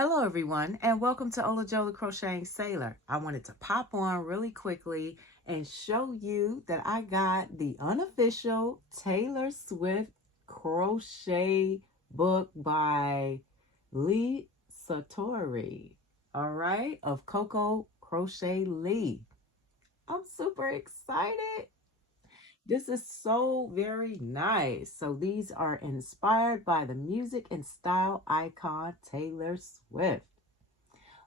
Hello everyone and welcome to Ola Joe the Crocheting Sailor. I wanted to pop on really quickly and show you that I got the unofficial Taylor Swift crochet book by Lee Sartori, all right, of Coco Crochet Lee. I'm super excited. This is so very nice. So these are inspired by the music and style icon Taylor Swift.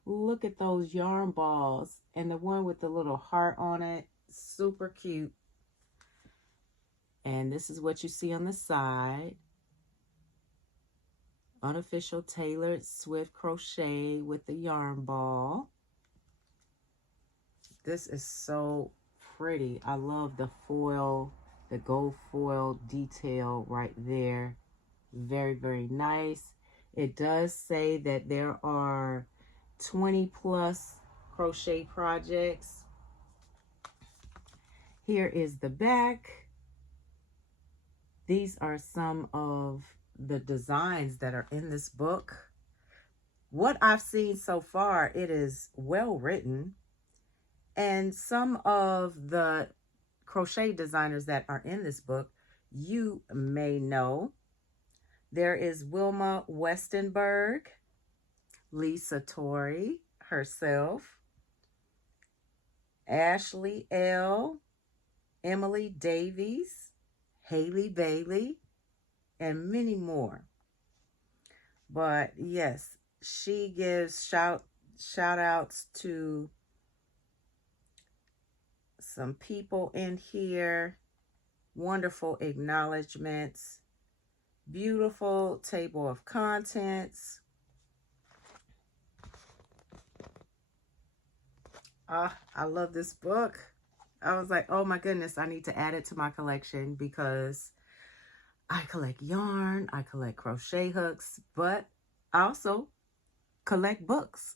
Look at those yarn balls and the one with the little heart on it. Super cute. And this is what you see on the side. Unofficial Taylor Swift crochet with the yarn ball. This is so pretty. I love the foil, the gold foil detail right there. Very, very nice. It does say that there are 20 plus crochet projects. Here is the back. These are some of the designs that are in this book. What I've seen so far, it is well written. And some of the crochet designers that are in this book, you may know. There is Wilma Westenberg, Lee Sartori herself, Ashley L., Emily Davies, Haley Bailey, and many more. But yes, she gives shout outs to some people in here. Wonderful acknowledgments. Beautiful table of contents. I love this book. I was like, oh my goodness, I need to add it to my collection because I collect yarn, I collect crochet hooks, but I also collect books.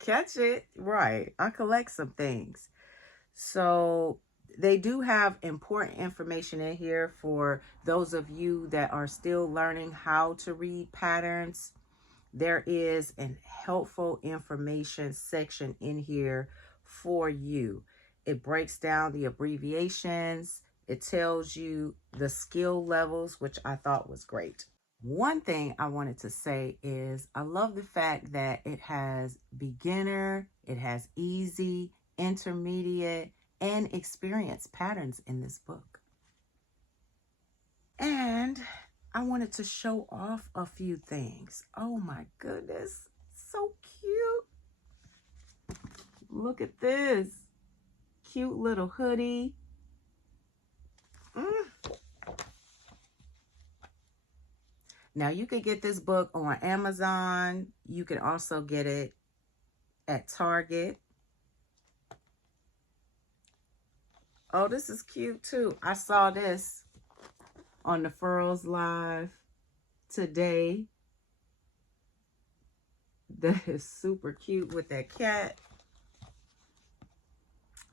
Catch it? Right. I collect some things. So they do have important information in here for those of you that are still learning how to read patterns. There is a helpful information section in here for you. It breaks down the abbreviations. It tells you the skill levels, which I thought was great. One thing I wanted to say is I love the fact that it has beginner, it has easy, intermediate, and experienced patterns in this book. And I wanted to show off a few things. Oh my goodness, so cute. Look at this. Cute little hoodie. Now you can get this book on Amazon. You can also get it at Target. Oh, this is cute too. I saw this on the FURLS Live today. That is super cute with that cat.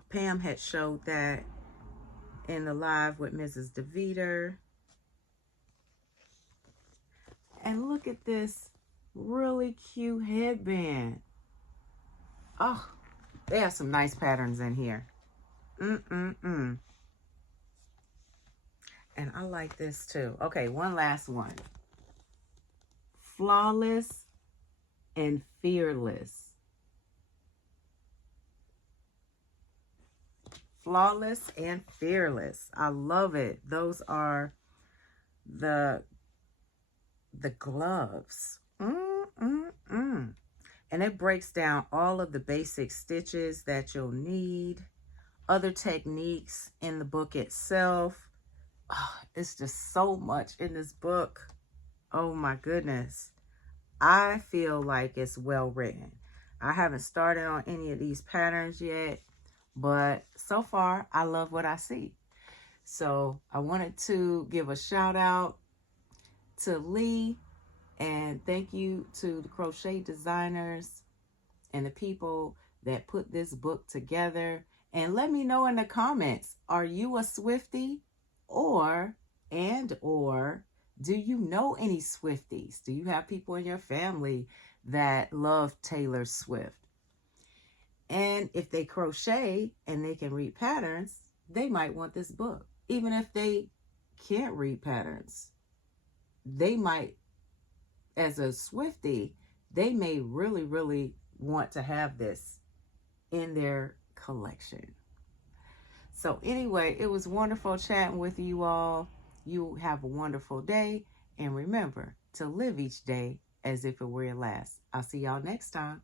Pam had showed that in the live with Mrs. DeVeter. And look at this really cute headband. Oh, they have some nice patterns in here. And I like this too. Okay, one last one. Flawless and Fearless. Flawless and Fearless. I love it. Those are the gloves. And it breaks down all of the basic stitches that you'll need. Other techniques in the book itself. Oh, it's just so much in this book. Oh my goodness. I feel like it's well written. I haven't started on any of these patterns yet, but so far I love what I see. So I wanted to give a shout out to Lee, and thank you to the crochet designers and the people that put this book together. And let me know in the comments, are you a Swiftie or Do you know any Swifties? Do you have people in your family that love Taylor Swift? And if they crochet and they can read patterns, they might want this book. Even if they can't read patterns, they might, as a Swiftie, they may really, really want to have this in their collection. So anyway, it was wonderful chatting with you all. You have a wonderful day. And remember to live each day as if it were your last. I'll see y'all next time.